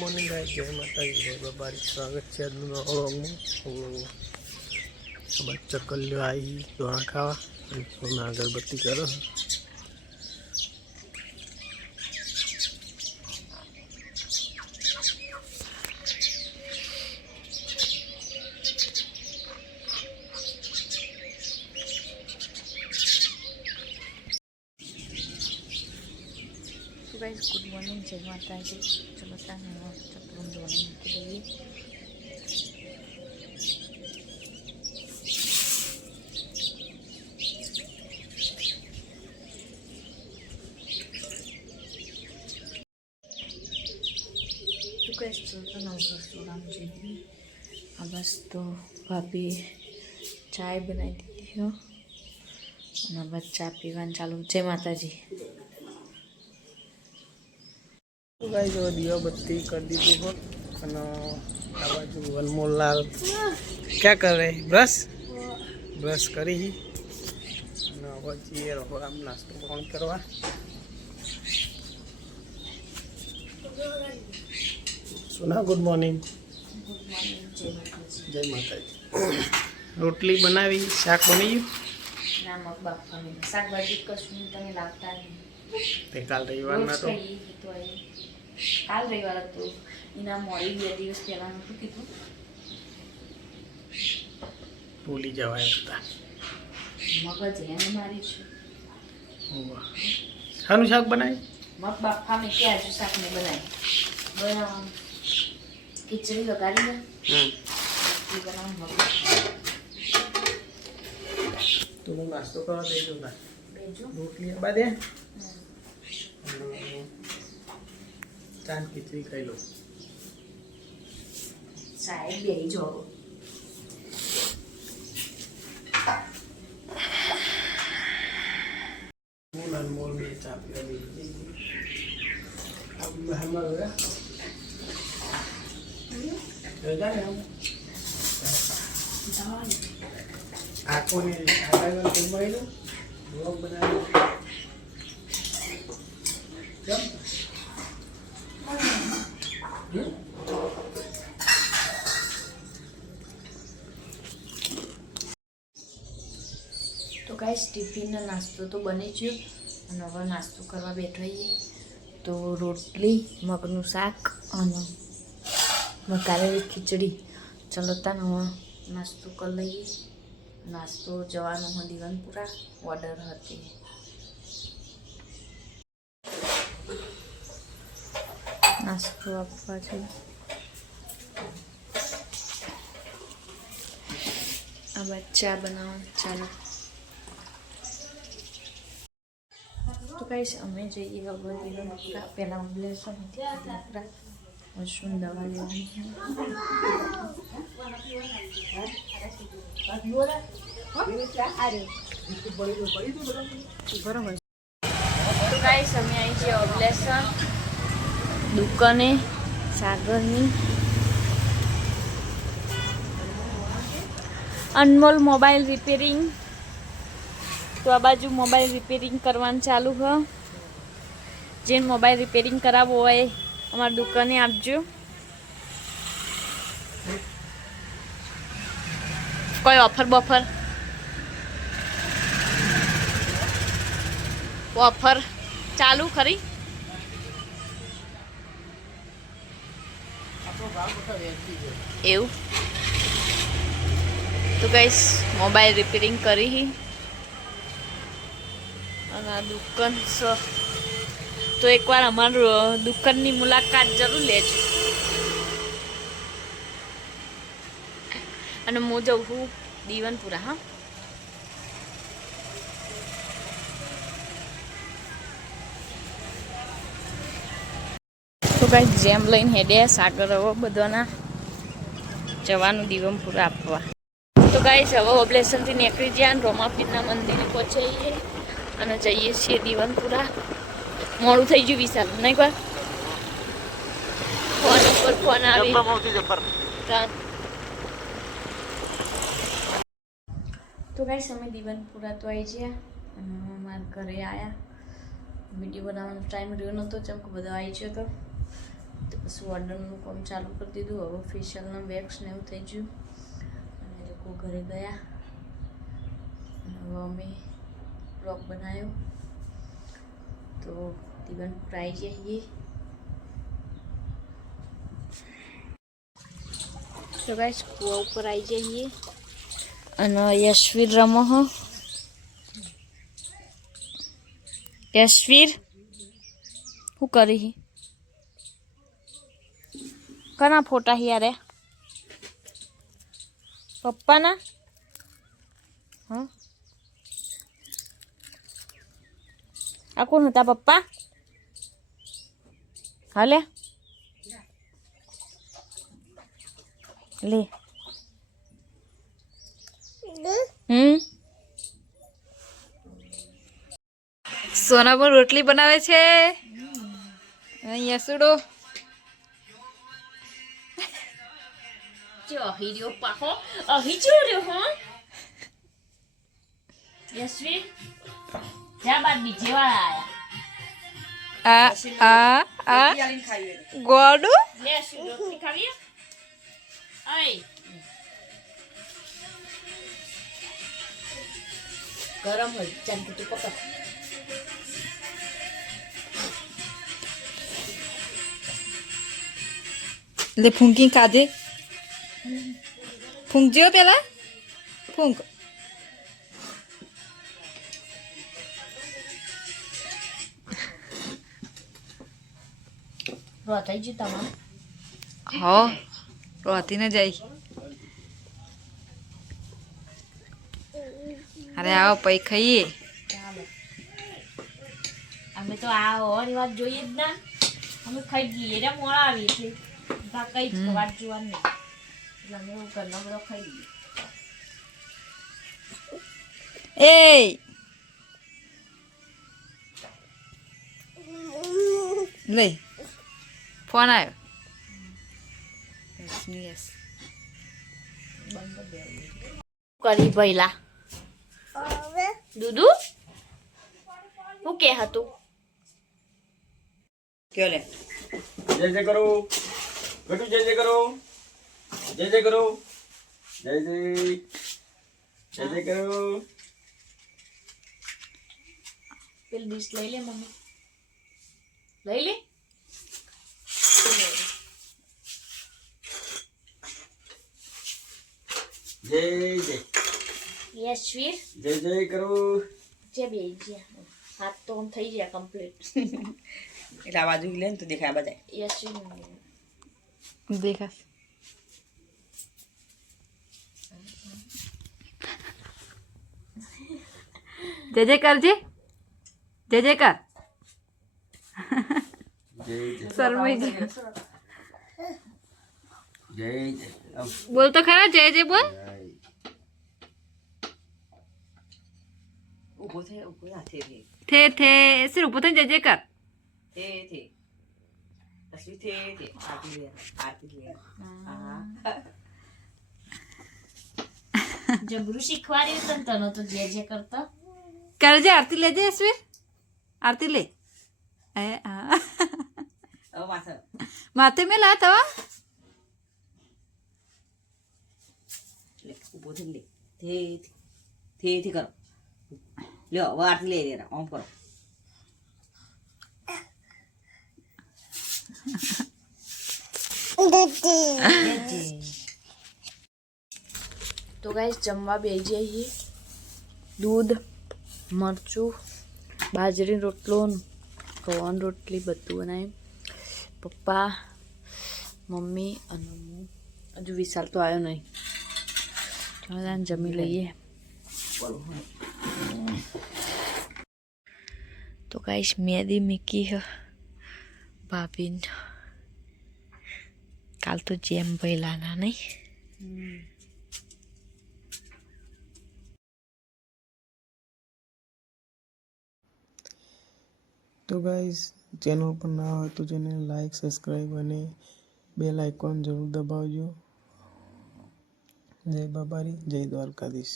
Morning guys, જય માતાજી, જય બાબારી. સ્વાગત છે આજનું વ્લોગમાં. બચ્ચા કલ્યો આવી દોણા ખાવા અને સોના અગરબત્તી કરો. गाइस गुड मॉर्निंग, जय माता जी. चलो सामने चतुर्थ दोनों के लिए तो गाइस चलता ना रेस्टोरेंट जी. अब बस तो भाभी चाय बनाई दी हो और बस चा पीवा चालू. जय माता जी. तो गाइस जो दिया बत्ती कर दी थी हो और बाजू अनमोल लाल क्या कर रहे हैं? ब्रश करी ही પછી આમ નાસ્તો પણ કરવા. સોના ગુડ મોર્નિંગ. જય માતાજી. રોટલી બનાવી, શાક બની ગયું. ના મગ બાફવાની શાકભાજી કશું તમે લાવતા નહીં. તે કાલ રવિવારના તો કાલ રવિવાર હતું એના મોડી 2 દિવસ પહેલાનું શું કીધું ભૂલી જવાય હતા. મગજ એને મારી છે. શાનું શાક બનાવી? મગ બાફા મેં કે આજુ શાક નહીં બનાવી. ખીચડી લગાડી ને બનાવું મગ. તો હું નાસ્તો કરવા દઈ દઉં. બેજો રોટલી બાદે ચાંદ ખીચડી ખાઈ લો. સાહેબ બેહી જો મોલ બે ચા પીવા આંખોને બનાવ્યું બ્લોગ બનાવ્યું. તો ગાઈસ ટિફિનનો નાસ્તો તો બની ગયો અને હવે નાસ્તો કરવા બેઠીએ. તો રોટલી, મગનું શાક અને વઘારેલી ખીચડી. ચલો તાન હવે નાસ્તો કરી લઈએ. નાસ્તો જવાનો હું દીવનપુરા ઓર્ડર હતી. નાસ્તો આપવા છે. આ બચ્ચા બનાવવા ચાલો. તો ગાઈસ અમે જઈએ હવે દીવનપુરા. પહેલાં ઓબ્લેશન દીવનપુરા શું દવા લેવાની છે. તો ગાઈસ અમે આવી છીએ ઓબ્લેશન દુકાને સાગરની. અનમોલ મોબાઈલ રિપેરિંગ. તો આ બાજુ મોબાઈલ રિપેરિંગ કરવાનું ચાલુ હ. જેને મોબાઈલ રિપેરિંગ કરાવવો હોય અમારી દુકાને આપજો. કોઈ ઓફર ચાલુ ખરી? એવું તો ગાઈસ મોબાઈલ રિપેરિંગ કરી અને આ દુકાન તો એકવાર અમારું દુકાનની મુલાકાત જરૂર લેજો. અને હું જઉં છું દીવનપુરા. હા તો કાંઈ જેમ લઈને હેડે સાગર હવે બધાના જવાનું દીવનપુરા આપવા. તો ગાઈસ હવે ઓબ્લેશનથી નીકળી ગયા રોમાપીરના મંદિરે પહોંચીએ અને જઈએ છીએ દીવનપુરા. મોડું થઈ ગયું વિશાલ નહીં કોઈ ફોન ઉપર ફોન આવી. તો ગાઈસ અમે દીવનપુરા તો આવી ગયા અને મારા ઘરે આવ્યા. વિડીયો બનાવવાનો ટાઈમ રહ્યો નહોતો, ચમકો બધો આવી ગયો હતો. તો પછી ઓર્ડરનું કામ ચાલુ કરી દીધું. હવે ફેશિયલનું વેક્સ ને એવું થઈ ગયું અને એ લોકો ઘરે ગયા અને હવે અમે બ્લોગ બનાવ્યો. તો દીવાન ઉપર આવી જઈએ. તો ગાઈસ કૂવા ઉપર આવી જઈએ અને યશવીર રમો હો. યશવીર શું કરી કના ફોટા યારે પપ્પાના? હા આ કોણ હતા પપ્પા? હાલે લે સોના પણ રોટલી બનાવે છે. યસુડો જો અહી રહ્યો પાહો અહી જો રહ્યો હો. યશવી જા બાદ બીજે વાળા આયા આ ગોડુ લે શું રોટલી ખાવી આય ગરમ હોય ચાલ તું પકડ. લે ફૂંકી ખાધે ફૂંકજો પેલા ફૂંક. રોતાઈ ગયું તમારે? હો રોતી ને જાય. અરે આવો પૈ ખાઈએ. ચાલો અમે તો આ ઓની વાત જોઈએ જ ના. અમે ખાઈ જઈએ એટલે મોડા આવીએ એટલે કઈ જ વાત જોવાનું નહીં એટલે અમે એવું ઘરનો બધો ખાઈ લઈએ. એ લે ફોન આવ્યો. કરી ભઈલા દુદુ હું કે હતું કયો લે जय जय करो बेटू जय जय करो जय जय करो जय जय जय जय करो પેલી ડીશ લઈ લે મમ્મી લઈ લે. जय जय યશવીર जय जय करो જે બે ગયા હાથ તો આમ થઈ ગયા કમ્પ્લીટ. એટલે આ બાજુ લે ને તો દેખાય બધા યશવીર દેખાશ. જય જય કરજે જય જય કર. जय जय શરમાઈ ગયા. जय जय अब બોલ તો ખરા જય જય બોલ. ઊભો થઈ ઊભો હાથે થી થે થે સિર ઉભો થઈને જય જય કર. તે અસલી તે આરતી લે હા જબરું શીખવાડ્યું તને તને તો જે જે કરતા. કરજે આરતી લેજે યશવીર આરતી લે. એ હા હવે માથે માથે મેલા તવા લે ઊભો થઈ લે તે કરો લ્યો હવે આરતી લઈ લે ઓમ કરો. તો ગાઈસ જમવા બેસી જઈએ. દૂધ મરચું બાજરી રોટલો ગવાની રોટલી બધું બનાવ્યું. પપ્પા મમ્મી અને હું હજુ વિશાલ તો આવ્યો નહીં. ચાલો જમી લઈએ. તો ગાઈસ મેદી મૂકી હ ભાભીન કાલ તો જેમ ભયલાના નહીં. તો ગાઈઝ ચેનલ પર ના હોય તો ચેનલ લાઈક સબસ્ક્રાઈબ અને બેલ આઇકોન જરૂર દબાવજો. જય બાબારી જય દ્વારકાધીશ.